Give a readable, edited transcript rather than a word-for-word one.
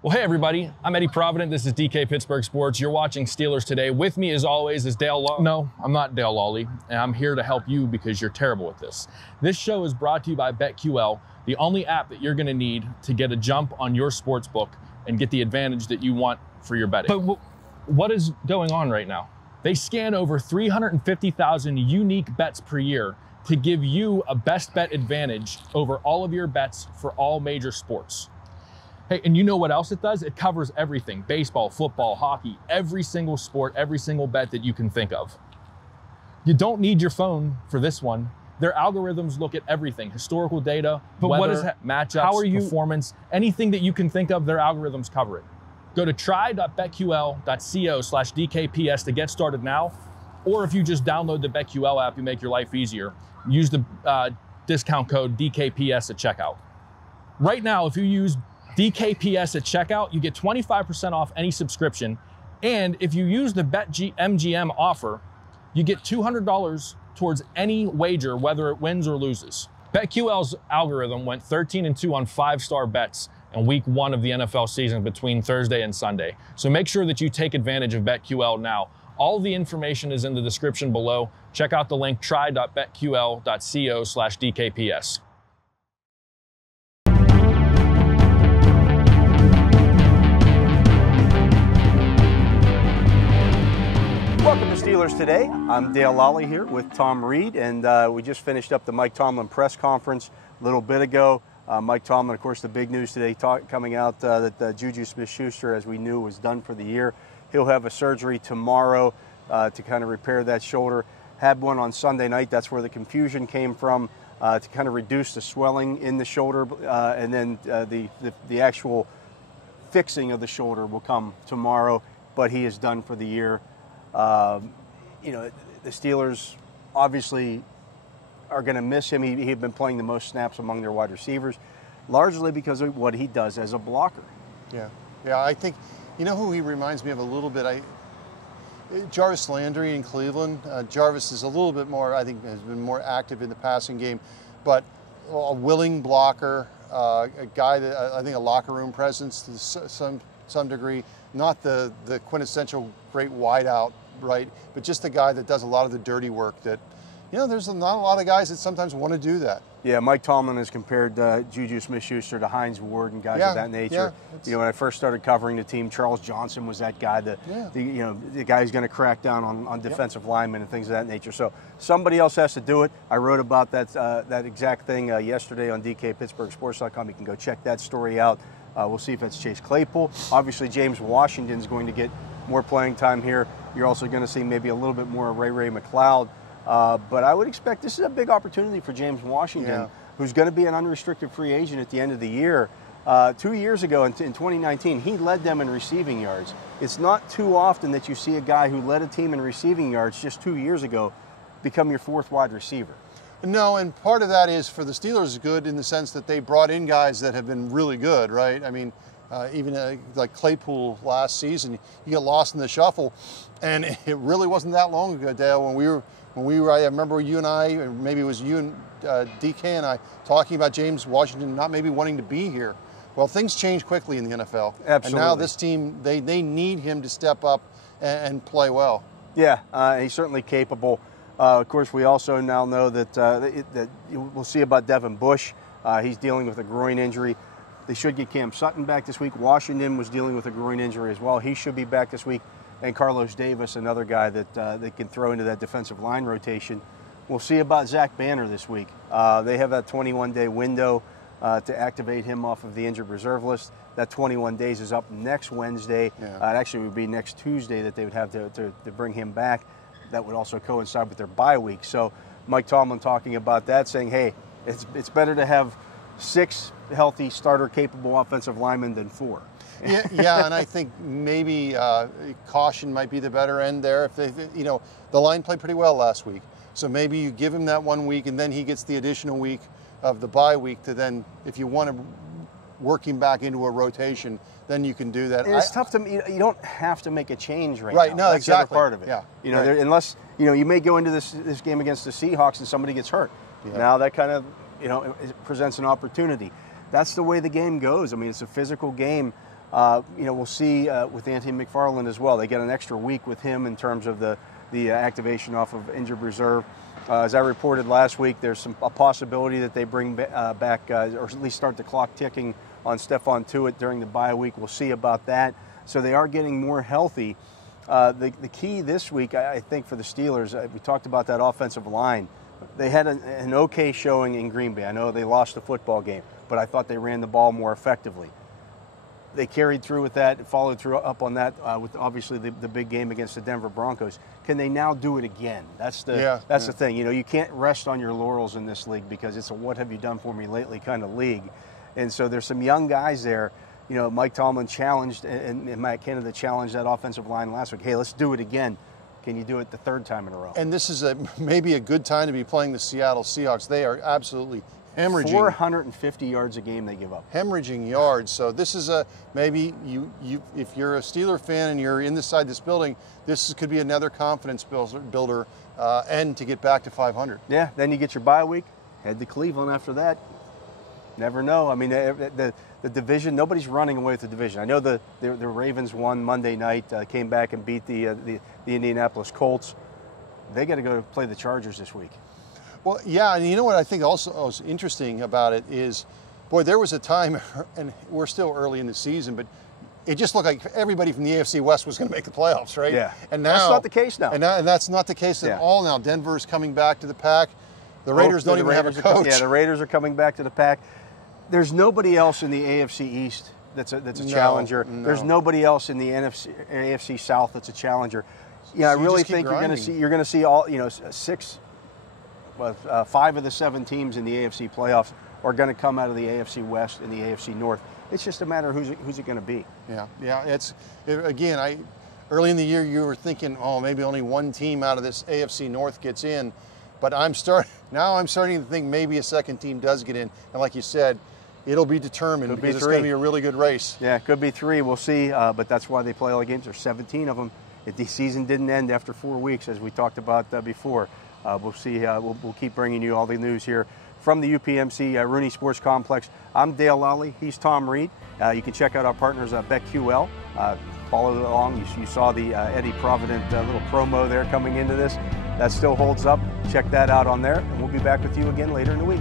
Well, hey everybody, I'm Eddie Provident. This is DK Pittsburgh Sports. You're watching Steelers Today. With me, as always, is Dale Lolley. No, I'm not Dale Lolley, and I'm here to help you because you're terrible at this. This show is brought to you by BetQL, the only app that you're going to need to get a jump on your sports book and get the advantage that you want for your betting. But what is going on right now? They scan over 350,000 unique bets per year to give you a best bet advantage over all of your bets for all major sports. Hey, and you know what else it does? It covers everything. Baseball, football, hockey, every single sport, every single bet that you can think of. You don't need your phone for this one. Their algorithms look at everything. Historical data, weather, what is matchups, performance, anything that you can think of, their algorithms cover it. Go to try.betql.co/DKPS to get started now. Or if you just download the BetQL app, you make your life easier. Use the discount code DKPS at checkout. Right now, if you use DKPS at checkout, you get 25% off any subscription. And if you use the BetMGM offer, you get $200 towards any wager, whether it wins or loses. BetQL's algorithm went 13-2 on 5-star bets in week 1 of the NFL season between Thursday and Sunday. So make sure that you take advantage of BetQL now. All the information is in the description below. Check out the link try.betql.co/DKPS. Welcome to Steelers Today. I'm Dale Lolley here with Tom Reed, and we just finished up the Mike Tomlin press conference a little bit ago. Mike Tomlin, of course, the big news today coming out that JuJu Smith-Schuster, as we knew, was done for the year. He'll have a surgery tomorrow to kind of repair that shoulder. Had one on Sunday night. That's where the confusion came from, to kind of reduce the swelling in the shoulder, and then the actual fixing of the shoulder will come tomorrow, but he is done for the year. You know, the Steelers obviously are going to miss him. He had been playing the most snaps among their wide receivers, largely because of what he does as a blocker. Yeah, I think, you know who he reminds me of a little bit? Jarvis Landry in Cleveland. Jarvis is a little bit more, I think, has been more active in the passing game, but a willing blocker, a guy that I think a locker room presence to some degree. Not the quintessential great wideout, right? But just a guy that does a lot of the dirty work that, you know, there's not a lot of guys that sometimes want to do that. Yeah, Mike Tomlin has compared JuJu Smith-Schuster to Hines Ward and guys of that nature. You know, when I first started covering the team, Charles Johnson was that guy, the guy who's going to crack down on defensive linemen and things of that nature. So somebody else has to do it. I wrote about that exact thing yesterday on DKPittsburghSports.com. You can go check that story out. We'll see if it's Chase Claypool. Obviously, James Washington's going to get more playing time here. You're also going to see maybe a little bit more of Ray McLeod. But I would expect this is a big opportunity for James Washington, who's going to be an unrestricted free agent at the end of the year. 2 years ago, in 2019, he led them in receiving yards. It's not too often that you see a guy who led a team in receiving yards just 2 years ago become your fourth wide receiver. No, and part of that is for the Steelers good in the sense that they brought in guys that have been really good, right? I mean, even like Claypool last season, you get lost in the shuffle, and it really wasn't that long ago, Dale, when we were, I remember you and I, or maybe it was you and DK and I, talking about James Washington not maybe wanting to be here. Well, things change quickly in the NFL. Absolutely. And now this team, they need him to step up and play well. Yeah, he's certainly capable. Of course, we also now know that we'll see about Devin Bush. He's dealing with a groin injury. They should get Cam Sutton back this week. Washington was dealing with a groin injury as well. He should be back this week. And Carlos Davis, another guy that they can throw into that defensive line rotation. We'll see about Zach Banner this week. They have that 21-day window to activate him off of the injured reserve list. That 21 days is up next Wednesday. It actually would be next Tuesday that they would have to bring him back. That would also coincide with their bye week. So Mike Tomlin talking about that, saying, hey, it's better to have 6 healthy starter-capable offensive linemen than 4. Yeah, and I think maybe caution might be the better end there. If they, you know, the line played pretty well last week, so maybe you give him that 1 week, and then he gets the additional week of the bye week to then, if you want to work him back into a rotation, then you can do that. It's tough to, you don't have to make a change now. Right, no, that's exactly. the other part of it. Yeah, you know, unless, you know, you may go into this game against the Seahawks and somebody gets hurt. Now that kind of, you know, it presents an opportunity. That's the way the game goes. I mean, it's a physical game. We'll see with Anthony McFarland as well. They get an extra week with him in terms of the activation off of injured reserve. As I reported last week, there's a possibility that they bring back, or at least start the clock ticking on Stephon Tuitt during the bye week. We'll see about that. So they are getting more healthy. The key this week, I think, for the Steelers, we talked about that offensive line. They had an okay showing in Green Bay. I know they lost the football game, but I thought they ran the ball more effectively. They carried through with that, followed through up on that with obviously the big game against the Denver Broncos. Can they now do it again? That's the thing. You can't rest on your laurels in this league because it's a what have you done for me lately kind of league. And so there's some young guys there. Mike Tomlin challenged and Matt Canada challenged that offensive line last week. Hey, let's do it again. Can you do it the third time in a row? And this is maybe a good time to be playing the Seattle Seahawks. They are absolutely hemorrhaging. 450 yards a game they give up. Hemorrhaging yards. So this is maybe you if you're a Steeler fan and you're inside this building, this could be another confidence builder and to get back to 500. Yeah, then you get your bye week, head to Cleveland after that. Never know. I mean, the division, nobody's running away with the division. I know the Ravens won Monday night, came back and beat the Indianapolis Colts. They got to go play the Chargers this week. Well, yeah, and you know what I think also is interesting about it is, boy, there was a time, and we're still early in the season, but it just looked like everybody from the AFC West was going to make the playoffs, right? Yeah. And now that's not the case now. And that's not the case at all now. Denver's coming back to the pack. The Raiders don't even have a coach. The Raiders are coming back to the pack. There's nobody else in the AFC East that's a challenger. No. There's nobody else in the AFC South that's a challenger. Yeah, so I really think you're going to see all 5 of the 7 teams in the AFC playoffs are going to come out of the AFC West and the AFC North. It's just a matter of who's it going to be. Yeah. Early in the year you were thinking, oh, maybe only one team out of this AFC North gets in, but I'm starting to think maybe a second team does get in, and like you said, it'll be determined because it's going to be a really good race. Yeah, it could be 3. We'll see. But that's why they play all the games. There's 17 of them. The season didn't end after 4 weeks, as we talked about before. We'll see. We'll keep bringing you all the news here from the UPMC Rooney Sports Complex. I'm Dale Lolley. He's Tom Reed. You can check out our partners at BetQL. Follow along. You saw the Eddie Provident little promo there coming into this. That still holds up. Check that out on there. And we'll be back with you again later in the week.